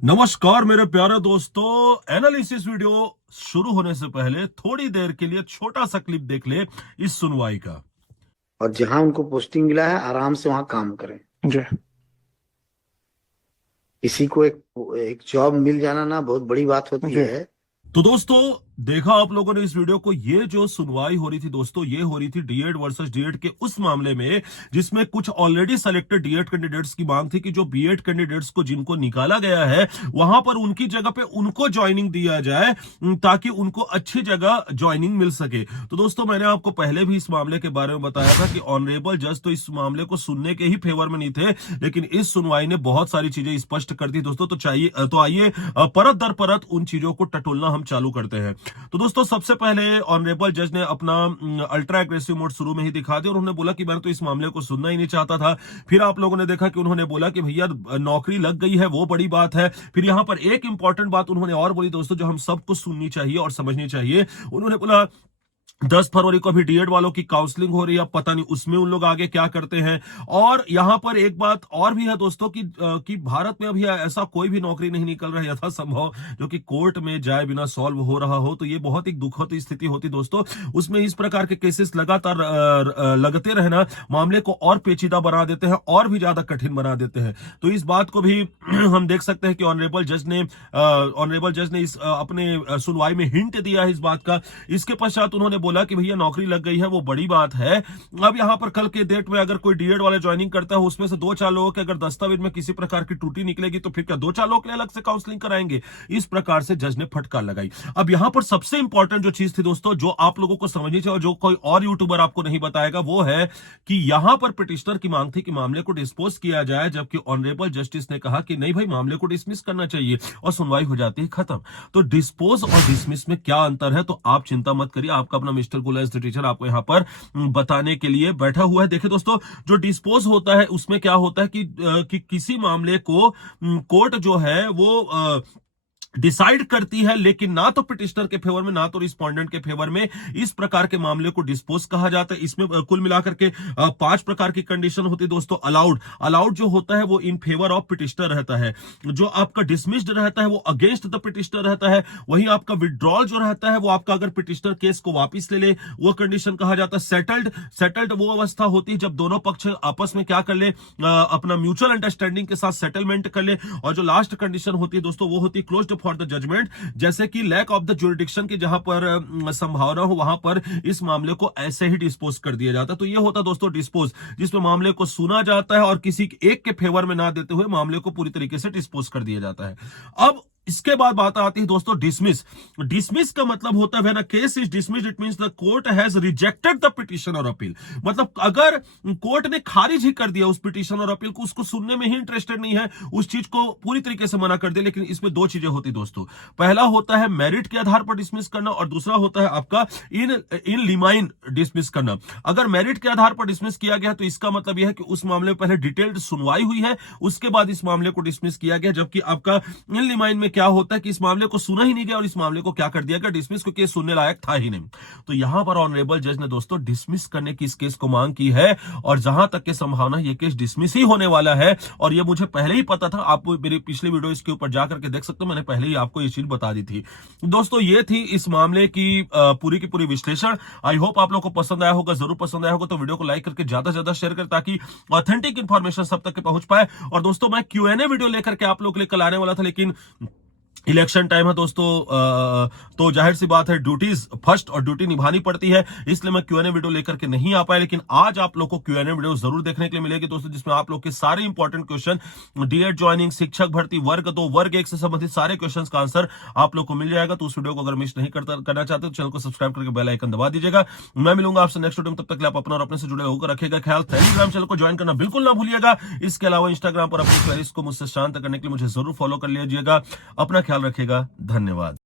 नमस्कार मेरे प्यारे दोस्तों। एनालिसिस वीडियो शुरू होने से पहले थोड़ी देर के लिए छोटा सा क्लिप देख ले इस सुनवाई का। और जहां उनको पोस्टिंग मिला है आराम से वहां काम करें। जी। किसी को एक जॉब मिल जाना ना बहुत बड़ी बात होती जी। है। तो दोस्तों देखा आप लोगों ने इस वीडियो को, ये जो सुनवाई हो रही थी दोस्तों, ये हो रही थी डीएड वर्सेस डीएड के उस मामले में जिसमें कुछ ऑलरेडी सेलेक्टेड डीएड कैंडिडेट्स की मांग थी कि जो बीएड कैंडिडेट्स को जिनको निकाला गया है वहां पर उनकी जगह पे उनको ज्वाइनिंग दिया जाए ताकि उनको अच्छी जगह ज्वाइनिंग मिल सके। तो दोस्तों मैंने आपको पहले भी इस मामले के बारे में बताया था कि ऑनरेबल जज तो इस मामले को सुनने के ही फेवर में नहीं थे, लेकिन इस सुनवाई ने बहुत सारी चीजें स्पष्ट कर दी दोस्तों। तो आइए परत दर परत उन चीजों को टटोलना हम चालू करते हैं। तो दोस्तों सबसे पहले ऑनरेबल जज ने अपना अल्ट्रा एग्रेसिव मोड शुरू में ही दिखा दिया और उन्होंने बोला कि मैं तो इस मामले को सुनना ही नहीं चाहता था। फिर आप लोगों ने देखा कि उन्होंने बोला कि भैया नौकरी लग गई है, वो बड़ी बात है। फिर यहां पर एक इंपॉर्टेंट बात उन्होंने और बोली दोस्तों, जो हम सबको सुननी चाहिए और समझनी चाहिए। उन्होंने बोला 10 फरवरी को भी डीएड वालों की काउंसलिंग हो रही है, पता नहीं उसमें उन लोग आगे क्या करते हैं। और यहां पर एक बात और भी है दोस्तों कि भारत में अभी ऐसा कोई भी नौकरी नहीं निकल रहा है यथासंभव जो कि कोर्ट में जाए बिना सॉल्व हो रहा हो। तो ये बहुत ही दुखद स्थिति होती दोस्तों। उसमें इस प्रकार के केसेस लगातार लगते रहना मामले को और पेचीदा बना देते हैं और भी ज्यादा कठिन बना देते हैं। तो इस बात को भी हम देख सकते हैं कि ऑनरेबल जज ने इस अपने सुनवाई में हिंट दिया है इस बात का। इसके पश्चात उन्होंने बोला कि भैया नौकरी लग गई है, वो बड़ी बात है। अब यहां पर कल के डेट में अगर कोई डीएड वाले ज्वाइनिंग करता है, उसमें से 2-4 लोगों के अगर दस्तावेज में किसी प्रकार की त्रुटि निकलेगी तो फिर क्या 2-4 लोगों के लिए अलग से काउंसलिंग कराएंगे? इस प्रकार से जज ने फटकार लगाई। अब यहां पर सबसे इंपॉर्टेंट जो चीज थी दोस्तों, जो आप लोगों को समझनी चाहिए और जो कोई और यूट्यूबर आपको नहीं बताएगा, वो है कि यहां पर पिटिशनर की मांग थी कि मामले को डिस्पोज किया जाए, जबकि ऑनरेबल जस्टिस ने कहा कि नहीं भाई, मामले को डिसमिस करना चाहिए और सुनवाई हो जाती है खत्म। तो डिस्पोज और डिसमिस में क्या अंतर है, तो आप चिंता मत करिए, आपका अपना मिस्टर गुला इज द टीचर आपको यहां पर बताने के लिए बैठा हुआ है। देखिए दोस्तों, जो डिस्पोज होता है उसमें क्या होता है कि किसी मामले को कोर्ट जो है वो डिसाइड करती है, लेकिन ना तो पिटिशनर के फेवर में ना तो रिस्पोंडेंट के फेवर में। इस प्रकार के मामले को डिस्पोज कहा जाता है। इसमें कुल मिलाकर के 5 प्रकार की कंडीशन होती है दोस्तों। अलाउड जो होता है वो इन फेवर ऑफ पिटिशनर रहता है। जो आपका डिसमिस्ड रहता है वो अगेंस्ट द पिटिशनर रहता है। वहीं आपका विड्रॉल जो रहता है वो आपका अगर पिटिशनर केस को वापिस ले ले, वो कंडीशन कहा जाता है सेटल्ड वो अवस्था होती है जब दोनों पक्ष आपस में क्या कर ले, अपना म्यूचुअल अंडरस्टैंडिंग के साथ सेटलमेंट कर ले। और जो लास्ट कंडीशन होती है दोस्तों वो होती है क्लोज्ड फॉर द जजमेंट, जैसे कि लैक ऑफ द ज्यूरिडिक्शन की जहां पर संभावना हो वहां पर इस मामले को ऐसे ही डिस्पोज कर दिया जाता है। तो ये होता दोस्तों डिस्पोज, जिसमें मामले को सुना जाता है और किसी एक के फेवर में ना देते हुए मामले को पूरी तरीके से डिस्पोज कर दिया जाता है। अब इसके बाद बात आती है दोस्तों डिसमिस का मतलब होता है when a case is dismissed it means the court has rejected the petition और अपील। मतलब अगर कोर्ट ने खारिज ही कर दिया उस पिटीशन और अपील को, उसको सुनने में ही इंटरेस्टेड नहीं है, उस चीज को पूरी तरीके से मना कर दिया। लेकिन इसमें 2 चीजें होती दोस्तों। पहला होता है मेरिट के आधार पर डिसमिस करना और दूसरा होता है आपका इन लिमाइन डिसमिस करना। अगर मेरिट के आधार पर डिसमिस किया गया तो इसका मतलब यह है कि उस मामले में पहले डिटेल्ड सुनवाई हुई है, उसके बाद इस मामले को डिसमिस किया गया। जबकि आपका इन लिमाइन में क्या होता है कि इस मामले को सुना ही नहीं गया और इस मामले को क्या कर दिया गया, डिसमिस, क्योंकि ये सुनने लायक था ही नहीं। तो यहां पर ऑनरेबल जज ने दोस्तों डिसमिस करने की इस केस को मांग की है और जहां तक की संभावना ये केस डिसमिस ही होने वाला है। और ये मुझे पहले ही पता था, आप मेरी पिछली वीडियो इसके ऊपर जाकर के देख सकते हो, मैंने पहले ही आपको ये चीज बता दी थी दोस्तों। ये थी इस मामले की पूरी की पूरी विश्लेषण। आई होप आप लोग को पसंद आया होगा। जरूर पसंद आया होगा तो वीडियो को लाइक करके ज्यादा से ज्यादा शेयर करें ताकि ऑथेंटिक इंफॉर्मेशन सब तक पहुंच पाए। और दोस्तों मैं Q&A वीडियो लेकर के आप लोग के लिए कल आने वाला था, लेकिन इलेक्शन टाइम है दोस्तों, तो जाहिर सी बात है ड्यूटीज फर्स्ट और ड्यूटी निभानी पड़ती है, इसलिए मैं Q&A वीडियो लेकर के नहीं आ पाया। लेकिन आज आप लोग को Q&A वीडियो जरूर देखने के लिए मिलेगी दोस्तों, जिसमें आप लोग के सारे इंपॉर्टेंट क्वेश्चन, डीएड ज्वाइनिंग, शिक्षक भर्ती, वर्ग 2, वर्ग 1 से संबंधित सारे क्वेश्चंस का आंसर आप लोग को मिल जाएगा। तो उस वीडियो को अगर मिस नहीं करना चाहते तो चैनल को सब्सक्राइब करके बेल आइकन दबा दीजिएगा। मैं मिलूंगा आपसे नेक्स्ट वीडियो में, तब तक आप अपना और अपने से जुड़े होकर रखिएगा ख्याल। टेलीग्राम चैनल को ज्वाइन करना बिल्कुल ना भूलिएगा। इसके अलावा इंस्टाग्राम पर अपनी क्वेरीज को मुझसे शांत करने के लिए मुझे जरूर फॉलो कर लीजिएगा। अपना ख्याल रखिएगा। धन्यवाद।